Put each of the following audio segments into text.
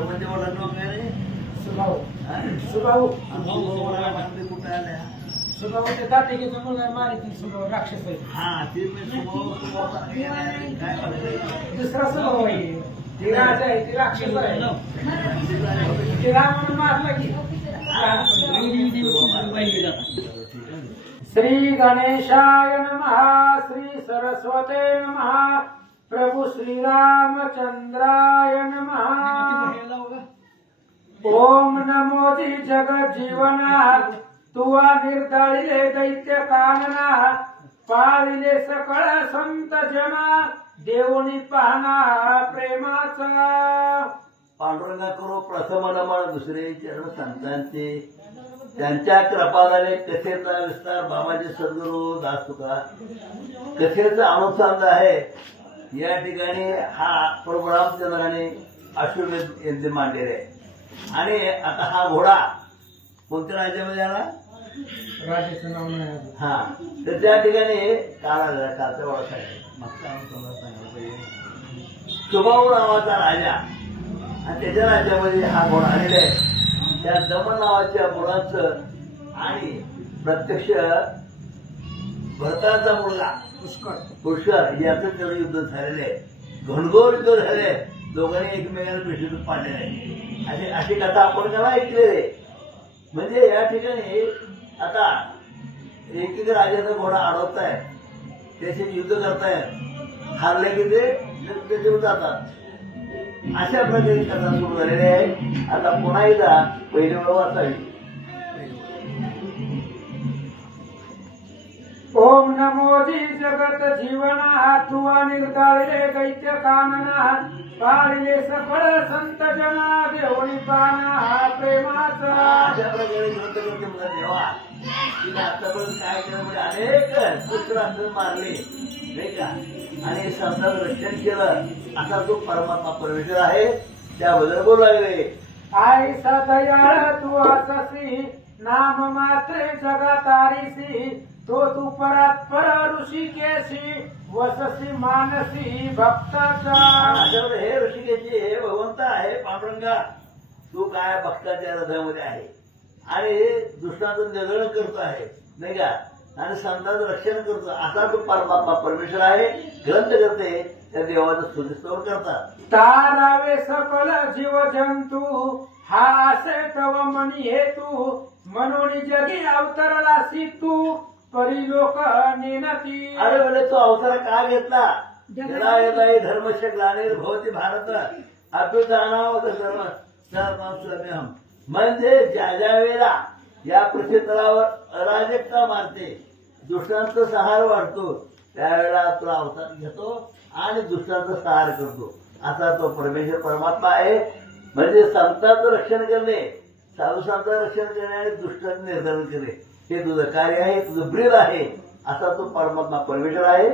म्हणजे मला लोक आहे रे सुभाऊ सुभाऊ कुठे आल्या सुभाऊ ते दातिकेचा मुलगा मारित सुभाऊ राक्षस आहे. हा ते काय दुसरा स्वभाव आहे ती राजा आहे ती राक्षस आहे ती रामानं मारला की श्री गणेशाय नमः श्री सरस्वते नमः प्रभु श्री रामचंद्राय नमः ओम नमोजी जगत जीवना तुवा निर्दळिले दैत्य कानना पाळिले सकळ संत जना देवनी पाहना प्रेमाचा पांडुरंगा करो प्रथम नमन दुसरे चरण संतांचे त्यांच्या कृपादाने कथेचा विस्तार बाबाजी सद्गुरू दास तुका कथेचा अनुसंध आहे. या ठिकाणी हा प्रभू रामचंद्राने अश्वमेध यज्ञ मांडलेला आहे आणि आता हा घोडा कोणत्या राज्यामध्ये आला राजाचं नाव नाही. हा तर त्या ठिकाणी काळा काचा ओळख आहे मागचा अनुसंधान सांगितलं पाहिजे. सुभाऊ नावाचा राजा आणि त्याच्या राज्यामध्ये हा घोडा आलेला आहे. त्या दमन नावाच्या मुलाचं आणि प्रत्यक्ष भरताचा मुलगा पुष्कर याचं तेवढं युद्ध झालेलं आहे. घनघोर युद्ध झाले. दोघांनी एकमेकांना भेटीतून पाडलेलं आहे. अशी कथा आपण त्याला ऐकलेली. म्हणजे या ठिकाणी आता एक एक राजाचा घोडा अडवताय त्याचे युद्ध करतायत हारले की ते जातात. अशा प्रकारे कथा सुरू झालेली आहे. आता पुन्हा एकदा पहिली वेळ वाचावी. ओम नमोजी जगत जीवना तुवा निर्दळिले दैत्य कानना पाळिले सकळ संत जना देवणी पाना प्रेमाचा. अशा प्रकारे ग्रंथ करते मला देवा तिने आतापर्यंत काय केलं म्हणजे अनेक पुत्र मारले नाही का आणि संतांचं रक्षण केलं. असा तो परमात्मा परमेश्वर आहे. त्याबद्दल बोलू लागले. आई सदयाळ तू अससी नाम मात्रे जगा तारीसी तो तू परात पर ऋषिकेशी वससी मानसी भक्ताचा. अशावर हे ऋषिकेशी हे भगवंत आहे पांडुरंगा तू काय भक्ताच्या हृदयामध्ये आहे आणि दुष्टाचं निर्दळ करतो आहे नाही का आणि संतांचं रक्षण करतो. असा तो परमात्मा परमेश्वर आहे. ग्रंथ करते त्या देवाचं स्तुतिस्तव करतात. तारावे सकल जीव जंतू हा असे तव मनी हेतू म्हणून जगी अवतरलासी तू परिलोक नेनती. अरे बोले तो अवतार का घेतला जरा येताय धर्मश ग्लानिर्भवती भारत अभ्युत्थानावत धर्म म्हणजे ज्या ज्या वेळेला या पृथ्वीतलावर अराजकता मारते दुष्टांचा सहार वाढतो त्यावेळेला तुला अवतार घेतो आणि दुष्टांचा सहार करतो. असा तो परमेश्वर परमात्मा आहे. म्हणजे संतांचं रक्षण करणे साधू संतांचं रक्षण करणे आणि दुष्टांचं निर्धारण करणे हे तुझं कार्य आहे तुझं ब्रीद आहे. असा तो परमात्मा परमेश्वर आहे.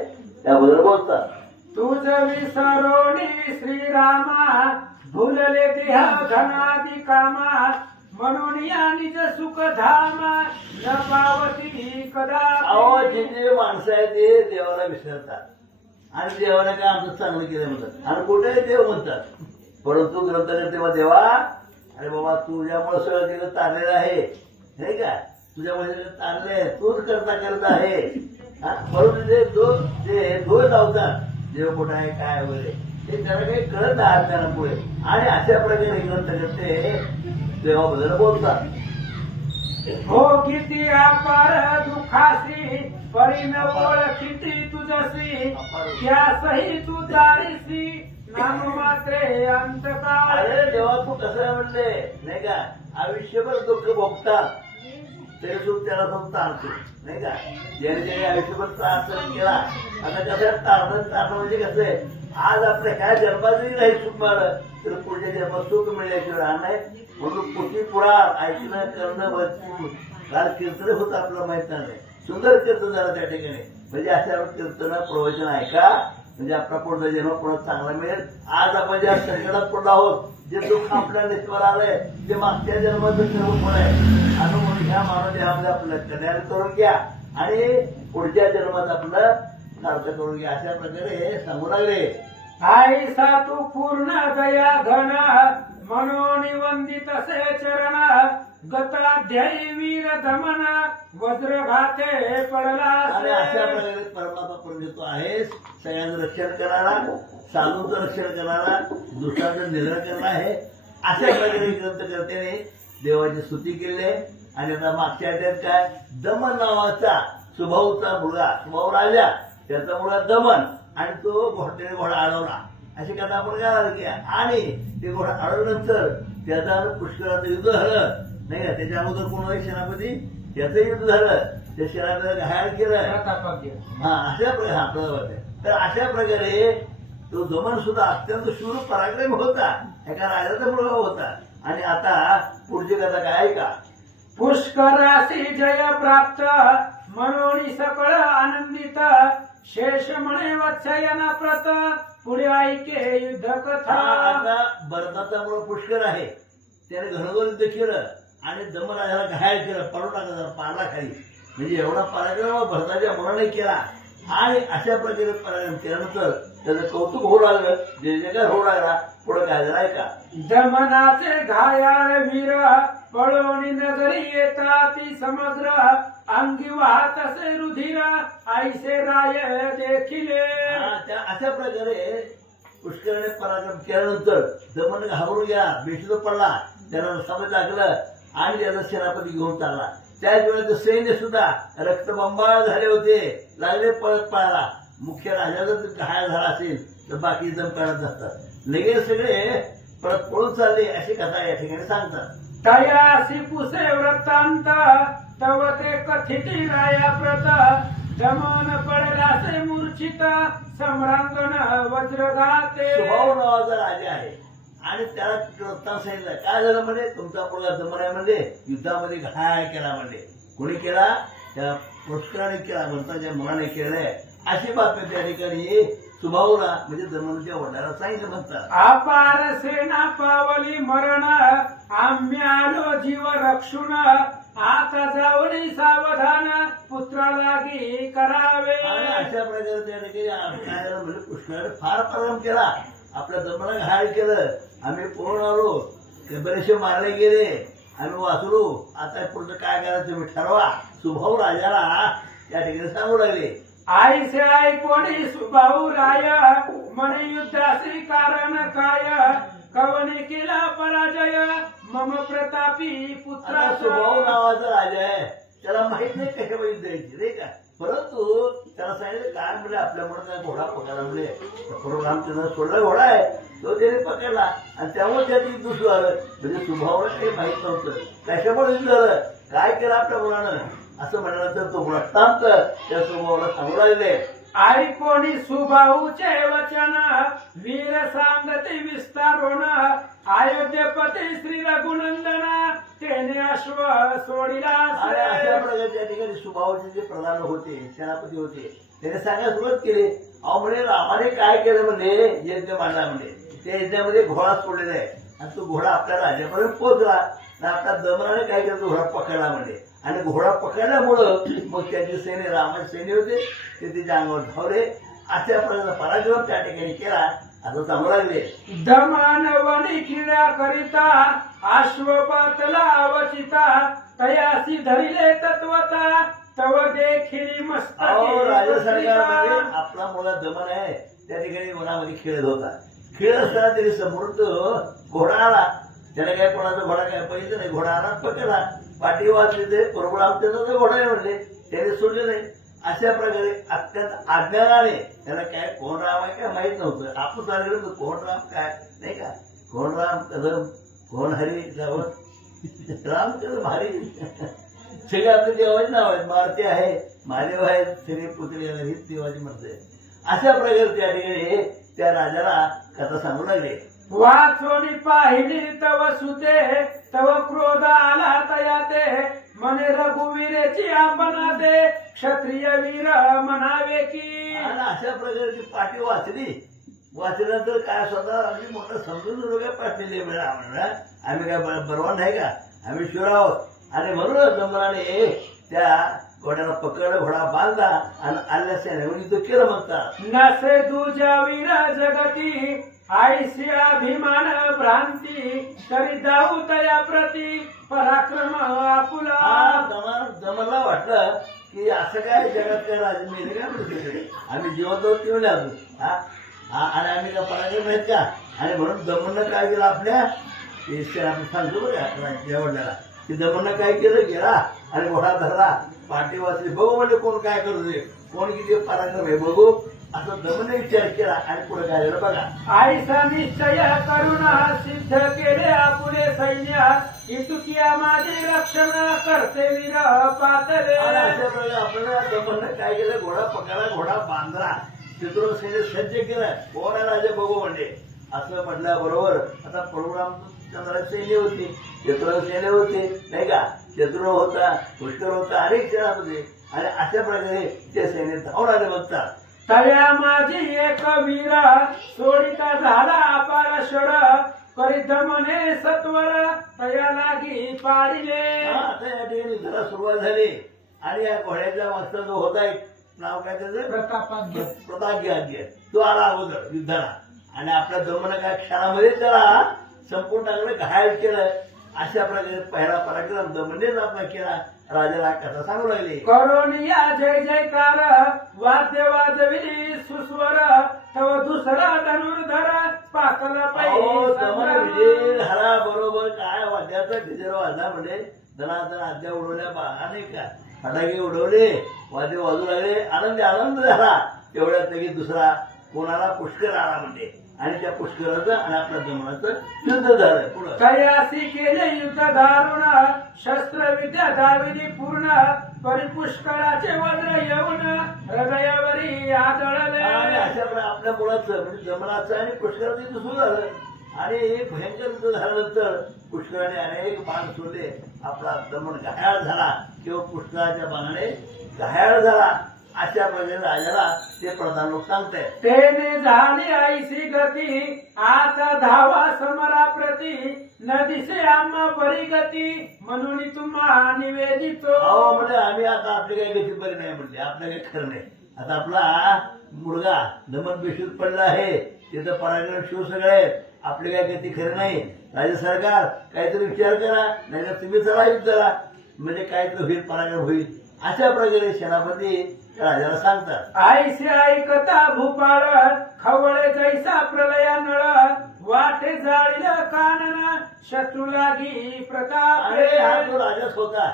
त्याबद्दल बोलतात. तुझ विसरोणी श्रीरामा भुलले देह धनादी कामा म्हणून या निज सुख धामा न पावती कदा. अहो जे जे माणसं आहे ते देवाला विसरतात आणि देवाला काय आमचं चांगलं केलं म्हणतात आणि कुठेही देव म्हणतात. परंतु ग्रंथ तेव्हा देवा अरे बाबा तुझ्यामुळे सगळं केलं चाललेलं आहे नाही का तुझ्यामुळे सगळं चाललंय तूच करता आहे. परंतु जे दोष लावतात देव कुठं आहे काय वगैरे ते त्याला काही कळत नाही त्यांना पुढे आणि अशा प्रकारे ग्रंथ करते देवाबद्दल बोलतात. हो किती अपार दुखासी परिण ओळखिती तुझसी त्यासही तू तारीसी नाम मात्रे अंतकाळ. अरे देवा तू कसं म्हणले नाही का आयुष्यभर दुःख भोगतात तरी तू त्याला तो ताणतो नाही का ज्याने ज्याने आयुष्यभर त्रास केला आता कसं तारणं म्हणजे कसं आहे आज आपल्या काय जन्मात जरी नाही सुख मिळालं तर पुढच्या जन्मात सुख मिळण्याशिवाय राहणार नाही. म्हणून पुढची पुढा ऐकणं करणं काल कीर्तन होतं आपल्याला माहित नाही. सुंदर कीर्तन झालं त्या ठिकाणी म्हणजे अशा कीर्तन प्रवचन ऐका म्हणजे आपला पुढचा जन्म पुढे चांगला मिळेल. आज आपण ज्या संकटात पडलो आहोत जे दुःख आपल्या नेटवर आलंय ते मागच्या जन्माचं सर्व फळ आहे. म्हणून ह्या मानव देहामध्ये आपलं कल्याण करून घ्या आणि पुढच्या जन्मात आपलं सार्थ करून घ्या. अशा प्रकारे सांगू लागले. ऐसा तू पूर्ण दया घन म्हणून वंदित से चरण गताध्यायी वीर दमन वज्रघाते पडला आणि अशा प्रकारे परमात्मा परमेश्वर आहे सगळ्यांचं रक्षण करणारा, साधूचं रक्षण करणारा, दुष्टाचं निधन करणारा आहे. अशा प्रकारे ग्रंथकर्त्याने देवाची स्तुती केली आहे. आणि आता मागच्या अध्यायात काय, दमन नावाचा सुभाऊचा मुलगा, सुभाऊ राजा, त्याचा मुलगा दमन, आणि तो घोड्याने घोडा अडवला अशी कथा आपण काय की. आणि ते घोडा अडवल्यानंतर त्याचा पुष्कराचं युद्ध झालं नाही का. त्याच्या अगोदर कोण होते सेनापती, त्याचं युद्ध झालं, त्या सेनापतीला घायल केलं. अशा प्रकारे तर अशा प्रकारे तो दमन सुद्धा अत्यंत शूर पराक्रमी होता, एका राजाचा मुलगा होता. आणि आता पुढची कथा काय आहे का, पुष्करासी जय प्राप्त म्हणून सकळ आनंदित शेष म्हणे वत्सयन प्रत पुढे ऐके युद्ध कथा. आता भरताचा मुळ पुष्कर आहे, त्याने घरोघर युद्ध केलं आणि दमराजाला घायल केलं, पडू टाकलं, पारला खाली. म्हणजे एवढा पराक्रम भरताच्या मुलाने केला. आणि अशा प्रकारे पराक्रम केल्यानंतर त्याचं कौतुक होऊ लागलं, जे जगात होऊ लागला. पुढे काय झालं का, दमनाचे घायाळ वीर पळून नगरी येताती समुद्र अंगी वाहत असे रुधिर ऐसे राय देखिले. अशा प्रकारे पुष्कराने पराक्रम केल्यानंतर दमन घाबरून गेला, बेशुद्ध पडला, त्याला समज टाकलं आणि त्याचा सेनापती घेऊन चालला. त्याच वेळेला सैन्य सुद्धा रक्तबंबाळ झाले होते, लागले पळत पळाला. मुख्य राजा जर घायल झाला असेल तर बाकी दम काढत असतात, लगेच सगळे परत पळून चालले अशी कथा या ठिकाणी सांगतात. तयासी पुसे वृत्तांत तव ते कथिती राया प्रत दमन पडलासे मूर्छित सम्रांगण वज्रघाते. सुभाऊ नावाचा राजा आहे आणि त्याला वृत्तांत सांगितलं काय झालं म्हणजे, तुमचा मुलगा दमन आहे म्हणजे युद्धामध्ये घायल केला म्हणजे. कोणी केला, त्या पुष्कराने केला, भरताच्या मुलाने केलंय अशी बातमी त्या ठिकाणी सुभाऊला म्हणजे दमनच्या वडिलांना सांगितलं म्हणतात. अपार सेना पावली मरण आम्ही आलो जीव रक्षुण आता जावणी सावधान पुत्रा लागी करावे. आणि अशा प्रकारे त्या ठिकाणी काय झालं म्हणजे पुष्कराने फार परिणाम केला, आपल्या दमनाला घायल केलं, आम्ही पळून आलो, बरेचसे मारले गेले, आम्ही वाचलो, आता पुढचं काय करायचं तुम्ही ठरवा. सुभाऊ राजाला त्या ठिकाणी सांगू लागले. आईसे आई कोणी सुभाऊ राय म्हणे युद्धासी कारण काय कवने केला पराजय मम प्रतापी पुत्रा. सुभाऊ नावाचा राजा आहे, त्याला माहित नाही कशा युद्ध द्यायची नाही का. परंतु त्याला सांगितलं काय म्हणजे आपल्यामुळे काय घोडा पकडला म्हणजे प्रोग्राम त्यानं सोडला घोडा आहे तो त्याने पकडला आणि त्यामुळे त्यात युद्ध सुरू झालं. म्हणजे सुभाऊला काही माहित नव्हतं कशामुळे युद्ध झालं, काय केलं आपल्या मुलानं असं म्हटल्यानंतर तो वृत्तांत त्या सुभाऊला सांगू लागले. आई कोणी सुभाऊचे वचन वीर सांगते विस्तारोण अयोध्यपती श्री रघुनंदन त्याने अश्व सोडिला. आणि अशा प्रकारे त्या ठिकाणी सुभाऊचे जे प्रधान होते, सेनापती होते, त्याने सांगायला सुरुवात केली. अहो म्हणे रामाने काय केलं म्हणजे यज्ञ मांडला म्हणजे त्या यज्ञामध्ये घोडा सोडलेला आहे आणि तो घोडा आपल्या राज्यापर्यंत पोहोचला. आपल्या दमनाने काय केलं, तो घोडा पकडला म्हणजे. आणि घोडा पकडल्यामुळं मग त्यांचे सैन्य, रामाचे सैन्य होते ते त्याच्या अंगावर धावले. अशा प्रकारचा पराक्रम त्या ठिकाणी केला असं सांगू लागले. दमन वनी किड्या करिता अश्वपातला अवचिता तयासी धरिले तत्वता तव देखील मस्तकी. राजा सरकारमध्ये आपला मुलगा दमन आहे त्या ठिकाणी वनामध्ये खेळत होता. खेळत असताना त्याने समोर घोडा आला, त्याला काय कोणाचा घोडा काय पाहिजे नाही, घोडा आला पकडला, पाठी वाचली, ते बरोबर आमच्याचा घोडा आहे म्हणले, त्याने सोडले नाही. अशा प्रकारे अत्यंत अज्ञानाने त्याला काय कोण राम आहे काय माहित नव्हतं. आपण चाललेलं कोण राम काय नाही का, कोण राम कदम, कोण हरी जावत, राम कदम हरी सगळे आपले देवाचे नाव आहेत. मारुती आहे, महादेव आहेत, श्री पुत्री हीच देवाची म्हणते. अशा प्रकारे त्या ठिकाणी त्या राजाला कथा सांगू लागले. वाचोनी पाहिली तव सुते तव क्रोध आला तयाते मने रघुवीरेची आपण दे क्षत्रिय वीर म्हणावे की. आणि अशा प्रकारची पाठी वाचल्यानंतर काय स्वतः आम्ही मोठं समजून लोक पाठलेले मिळा म्हणा, आम्ही काय बरोबर नाही का, आम्ही शुर आहोत. आणि म्हणूनच दमनाने त्या घोड्याला पकडलं, घोडा बांधला आणि आल्या सेनेवर युद्ध केलं म्हणतात. नसे तुझ्या वीर जगती आईशी अभिमान भ्रांती तरी जाऊ तया प्रती पराक्रम आपुला. जमाला वाटलं की असं काय जगात काय राज मेले काय म्हणते आम्ही जिवंत ठेवले अजून आणि आम्ही का पराक्रम नाहीत का. आणि म्हणून दमननं काय केलं आपल्या आपण सांगतो बघा जेवढल्याला की दमननं काय केलं गेला आणि घोडा धरला पाठी वाचली बघू म्हणजे कोण काय करू दे कोण किती पराक्रम आहे बघू असं दमने विचार केला आणि पुढे काय झालं बघा. आईचा निश्चय करून सिद्ध केले आपुले सैन्य इतुकिया माझे रक्षण करते वीर पातले. आणि अशा प्रकारे आपल्याला दमननं काय केलं घोडा पकडला घोडा बांधला चित्र सैन्य सज्ज केलं कोणा राजा बघू म्हणजे असं म्हटल्याबरोबर आता परशुराम चंद्रा सैन्य होती शत्रू सैन्य होते नाही का शत्रू होता पुष्कर होता अनेक शहरामध्ये आणि अशा प्रकारे ते सैन्य धावून आले म्हणतात. तया माझी एक वीर सोडिता झाला अपार शर करीत म्हणे सत्वर तया लागी पाडिले. आता या ठिकाणी जरा सुरुवात झाली आणि या घोड्याच्या मागचा जो होता एक नाव काय त्याचं प्रताप तो आला अगोदर युद्धाला आणि आपल्या दमनं काय क्षणामध्ये त्याला संपूर्ण टाकलं घायल केलं. अशा प्रकारे पहिला पराक्रम दमनेच आपला केला. राजाला कथा सांगू लागली. करोनिया जय जयकार वाद्य वाजविली सुस्वर तव दुसरा धनुर्धर पाकला दमन विजय झाला बरोबर काय वाद्याचा ढिजर वाजला म्हणजे दणादण आद्या उडवल्या बागाने का फटाके उडवले वाद्य वाजू लागले आनंद झाला. तेवढ्यात लगेच दुसरा कोणाला पुष्कर आला म्हणजे आणि त्या पुष्कराचं आणि आपल्या दमनाचं युद्ध झालं. पुढं कयासी केले युद्ध दारुण शस्त्रविद्या दाविली पूर्ण परिपुष्कराचे वज्र येऊन हृदयावरी आदळले. आणि अशा प्रकारे आपल्या मुलाचं म्हणजे दमनाचं आणि पुष्कराचं युद्ध सुरू झालं आणि भयंकर युद्ध झाल्यानंतर पुष्कराने अनेक बाण सोडले. आपला दमन घायाळ झाला किंवा पुष्कराच्या बाणाने घायाळ झाला. अशा प्रकारे राजाला ते प्रधान लोक सांगताय. तेने झाली आईसी गती आता धावा समरा प्रती नदीसे आम्हा परिगती म्हणून तुम्हा निवेदितो. अहो म्हणजे आम्ही आता आपली काही गती बरी नाही म्हणले आपलं काही खरं नाही. आता आपला मुलगा दमन बेशूत पडला आहे तिथं पराक्रम शिव सगळे आपली काही गती खरी नाही. राज्य सरकार काहीतरी विचार करा नाही तर तुम्ही चला युद्धाला म्हणजे काहीतरी होईल पराक्रम होईल. अशा प्रकारे सेनापती राजाला सांगतात. आईसे ऐकता भूपाळ खवळे जैसा प्रलया नळ वाटे जाळील कानन शत्रू लागी प्रताप. अरे हा तो राजाच होता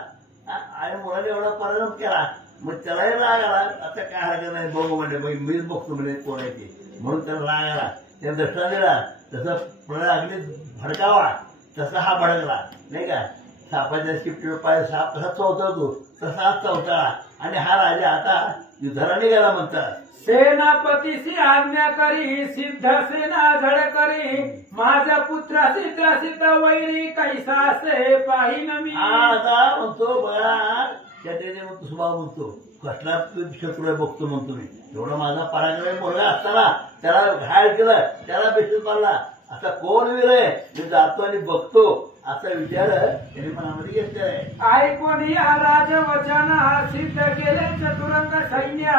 आणि मुलाने एवढा पराक्रम केला मग त्यालाही राग आला. आता काय हरकत नाही बघू म्हणजे मीच बघतो म्हणजे कोण आहे ते म्हणून त्याला राग आला. त्याने दृष्टा दिला तसं प्रलय अग्नी भडकावा तसा हा भडकला नाही का. सापाच्या शिपटीवर पाय साप कसा चौथवतो तसा चौथळा आणि हा राजा आता युद्धाला निघाला म्हणतात. सेनापतीशी आज्ञा करी सिद्ध सेना झड करी माझ्या पुत्राशी त्रासित वैरी कैसा असे पाहिन मी. आता म्हणतो बघा त्याने म्हणतो स्वभाव म्हणतो कसला शत्रू आहे बघतो म्हणतो मी एवढा माझा पराक्रमी मुलगा असताना त्याला घायल केलं त्याला बेशूत मारला असा कोण वीर आहे मी जातो आणि बघतो असा विचार त्यांनी मनामध्ये घेतलेला आहे. ऐकून या राजवचन सिद्ध केले चतुरंग सैन्य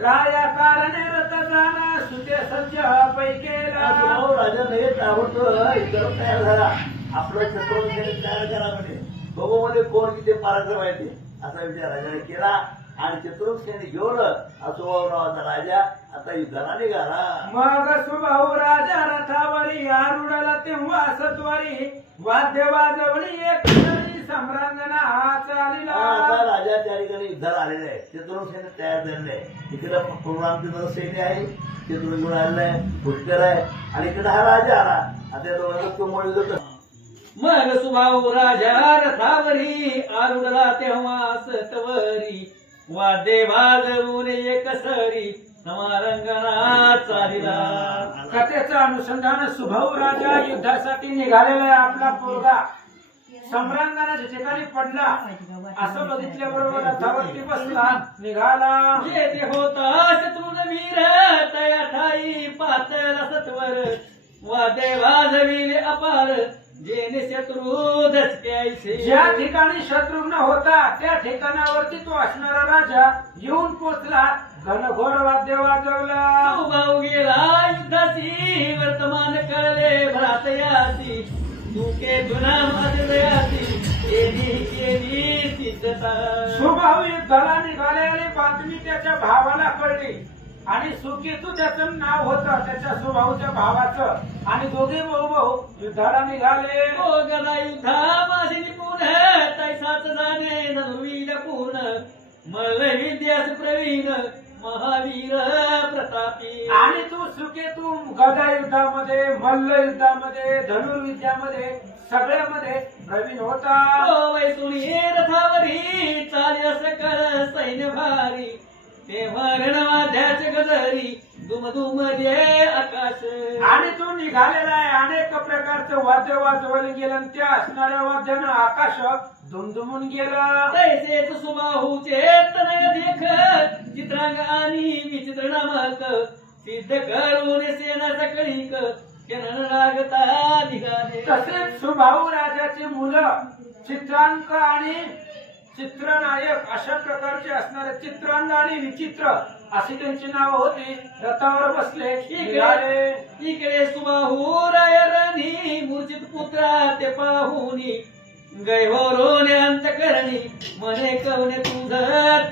राया कारणे रथ जाना सुते सज्ज पैकेला. राजा नाही ताबडतोब इतर तयार झाला आपलं छत्रपती तयार करा म्हणजे बघू मध्ये कोण किती पराक्रम आहे ते असा विचार राजाने केला आणि चतुर्सेने घेऊन स्वभाव नावाचा राजा आता युद्धाला निघाला. मग स्वभाव राजा रथावरी आरुडाला तेव्हा सत्वारी वाद्य वाजवणी एक सम्रांगणा चालिला. आता राजा त्या ठिकाणी युद्धाला आलेला आहे चतुर्सेने तयार झालेलं आहे. इकडे परशुरामचं सैन्य आहे चतुर् घेऊन आलेलं आहे पुष्कर आहे आणि इकडे हा राजा आला. आता दोघांचा तुंबळ युद्ध. मग स्वभाव राजा रथावरी आरुडला तेव्हा सत्वरी वाद्य वाजवून एक सरी समारंगणा चालिला. कथेचं अनुसंधान सुभाऊ राजा युद्धासाठी निघालेला आहे. आपला पोरगा सम्रांगणाच्या ठिकाणी पडला असं बघितल्याबरोबर रथावरती बसला निघाला. जेथे होता शत्रुन वीर तया ठाई पातळ सत्वर वाद्य वाजविले अपार जेने शत्रू धचक्यायचे. ज्या ठिकाणी शत्रुघ्न होता त्या ठिकाणावरती तो असणारा राजा येऊन पोचला. घनघोर वाद्य वाजवलं. सुभाऊ गेला युद्धाची वर्तमान कळले भ्रात याची दुखे दुनाम अजयाची केली सिद्धता. सुभाऊ युद्धाला निघालेली बातमी त्याच्या भावाला कळली आणि सुकेतू त्याचं नाव होतं त्याच्या सुभाऊच्या भावाचं आणि दोघे भाऊ युद्धाला निघाले. ओ गदा युद्धा माझी निपुण तैसाच जाणे धनुर्वीर पूर्ण मल्ल विद्यास प्रवीण महावीर प्रतापी. आणि तू सुकेतू गदा युद्धामध्ये मल्ल युद्धामध्ये धनुर्विद्यामध्ये सगळ्यामध्ये प्रवीण होता. ओ वैसुणी रथावरी चाल सकळ सैन्य भारी तेव्हा रणवाद्याचे गजरी दुम दुम दे आकाश. आणि तू निघालेला आहे अनेक प्रकारचं वाद्य वाजवलं गेलं आणि त्या असणाऱ्या वाद्यानं आकाश दुमदुमून गेलं. तैसेच सुबाहूचे तनय देख चित्रांग आणि विचित्र नामक सिद्ध करून सेना सकळीक किरण लागता निघाले. तसेच सुभाऊ राजाची मुलं चित्रांक आणि चित्रनायक अशा प्रकारचे असणारे चित्रांग आणि विचित्र अशी त्यांची नावं होती. रथावर बसले निघाले. इकडे सुबाहू रायराणी मूर्छित पुत्रा ते पाहुनी गैवरून अंतकरणी मने कवने तुझ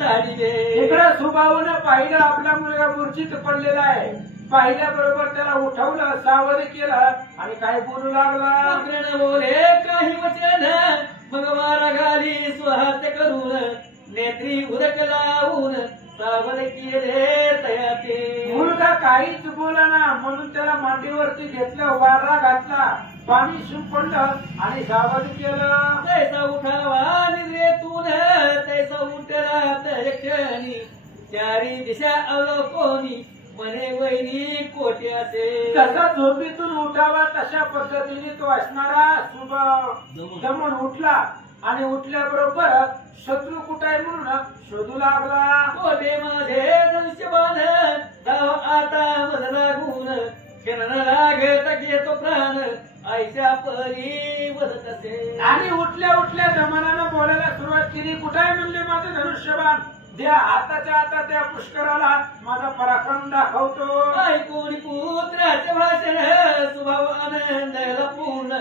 ताडिले. इकडे सुभाऊनं पाहिलं आपला मुलगा मूर्छित पडलेला आहे. पाहिल्याबरोबर त्याला उठवलं सावध केलं आणि काय बोलू लागला. पुत्रण बोले काही वचन मग वारा घाली स्वहात करून नेत्री उदक लावून सावध केले तयाते. मुलगा काहीच बोलाना म्हणून त्याला मांडीवरती घेतलं वारा घातला पाणी शिंपडलं आणि सावध केलं. तैसा उठावा निद्रेतून तैसा उठला तर क्षणी चारी दिशा अवलोकोनी मने वैनी कोटी असे. तसा झोपेतून उठावा तशा पद्धतीने तो असणारा दमन उठला आणि उठल्याबरोबर शत्रू कुठे आहे म्हणून शोधू लागला. कोटे माझे धनुष्यबाण धाव आता मज लागून किरण लागत घेतो प्राण आईच्या परी वदत असे. आणि उठल्या उठल्या दमनानं बोलायला सुरुवात केली. कुठे आहे म्हणले माझं धनुष्यबाण द्या आताच्या आता त्या पुष्कराला माझा पराक्रम दाखवतो. ऐकून पुत्राचे भाषण सुभाव आनंदाला पूर्ण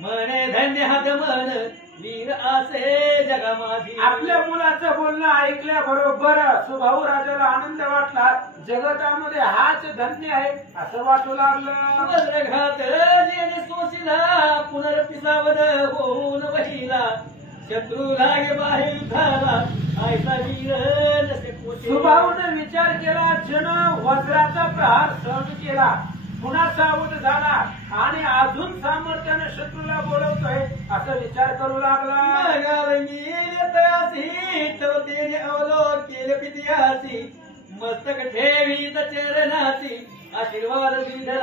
म्हणे धन्य हा गमन वीर असे जगा माझी. आपल्या मुलाचं बोलणं ऐकल्याबरोबर सुभाऊ राजाला आनंद वाटला. जगतामध्ये हाच धन्य आहे असं वाटू लागलं. वज्रघात जेणे सोशिला पुनर्पिसावद होऊन वहिला शत्रू लागे बाहेर झाला आयसा वीर जसे कोटे. सुभाऊने विचार केला जण वज्राचा प्रहार सहन केला पुन्हा सावध झाला आणि अजून सामर्थ्याने शत्रूला बोलवतोय असा विचार करू लागला. तेने अवलोक केले पित्यासी मस्तक ठेवीत चरणाची आशीर्वाद दिला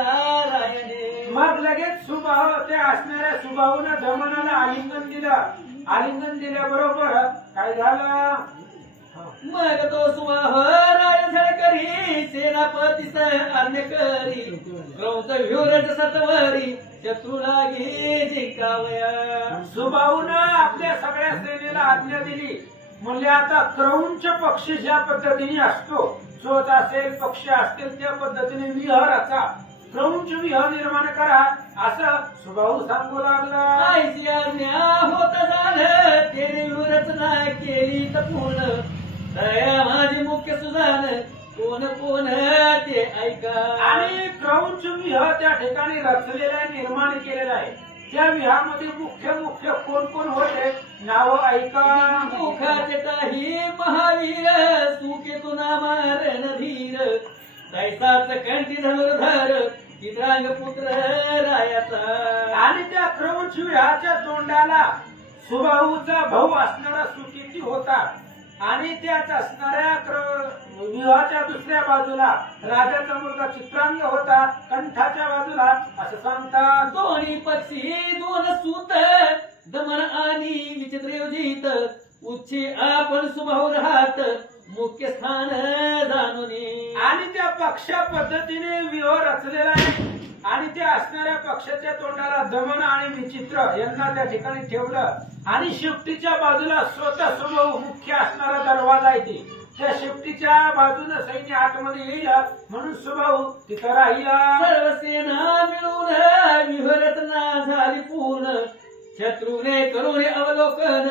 रायने. मग लगेच सुभाऊ त्या असणाऱ्या सुभाऊने दमनाला आलिंगन दिलं. आलिंगन दिल्याबरोबर काय झालं. मग तो सुवाह राय करी सेनापती अन्य करी क्रौंच व्यूरज सतवरी शत्रू लागी जिंकावया. सुभाऊनं आपल्या सगळ्या सेनेला आज्ञा दिली. म्हणले आता क्रौंच पक्षी ज्या पद्धतीने असतो चोच असेल पक्षी असतील त्या पद्धतीने विहर असा क्रौंच विहर निर्माण करा असं सुभाऊ सांगू लागला. आईची आज्ञा होत झालं त्याने रचना केली तर पूर्ण दया माझी मुख्य सुजान कोण कोण ते ऐका. आणि क्रौंच विहर त्या ठिकाणी रचलेला आहे निर्माण केलेला आहे. त्या विहामध्ये मुख्य मुख्य कोण कोण होते नाव ऐका. मुखाचे काही महावीर सुकेतू नामा रणधीर तैसाच कंठी धनुर्धर चित्रांग पुत्र रायाचा. आणि त्या क्रौंच विहाच्या तोंडाला सुबाहूचा भाऊ असणारा सुकेती होता आणि त्याच असणाऱ्या विवाहाच्या दुसऱ्या बाजूला राजाचा मुलगा चित्रांग होता. कंठाच्या बाजूला असं सांगतात. दोन्ही पक्षी दोन सूत दमन आणि विचित्र योजित उच्चे आपण सुभाऊ राहत मुख्य स्थान जाणून. आणि त्या पक्षा पद्धतीने विवाह रचलेला आहे आणि त्या असणाऱ्या पक्षाच्या तोंडाला दमन आणि विचित्र यांना त्या ठिकाणी ठेवलं आणि शिफ्टीच्या बाजूला स्वतः सुभाऊ मुख्य असणारा दरवाजा आहे त्या शेपटीच्या बाजूने सैन्य आतमध्ये येईल म्हणून सुभाऊ तिथं राहिला. सर्व सेना मिळून विहरचना झाली पूर्ण शत्रूने करून अवलोकन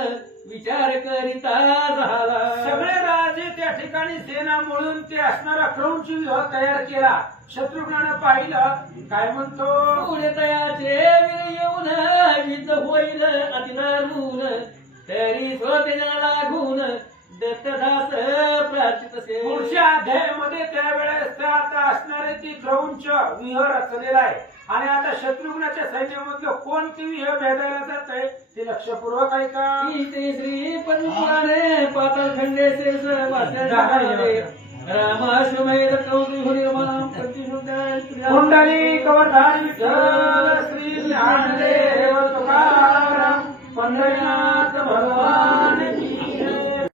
विचार करिता झाला. सगळे राजे त्या ठिकाणी सेना म्हणून ते असणारा क्रौंच व्यूह तयार केला. शत्रुघ्नानं पाहिलं काय म्हणतो, पुढे तयाचे वीर येऊन युद्ध होईल अतिदारूण तरी स्वतेजना लागून दत्तदास प्रार्थित असे. पुढच्या अध्यायामध्ये त्यावेळेस आता असणारे ती क्रौंच व्यूह रचलेला आहे आणि आता शत्रुघ्नाच्या सैन्यामधलं कोणती व्यूह भेदायला जात आहे ते लक्षपूर्वक ऐका. इथे श्री पद्मपुराणे पाताळ खंडे शेष रामाश्वमेध कौतुक निर्माण कुंडली कवरधारी विठ्ठल श्री ज्ञानदेव तुकाराम पंढरीनाथ भगवान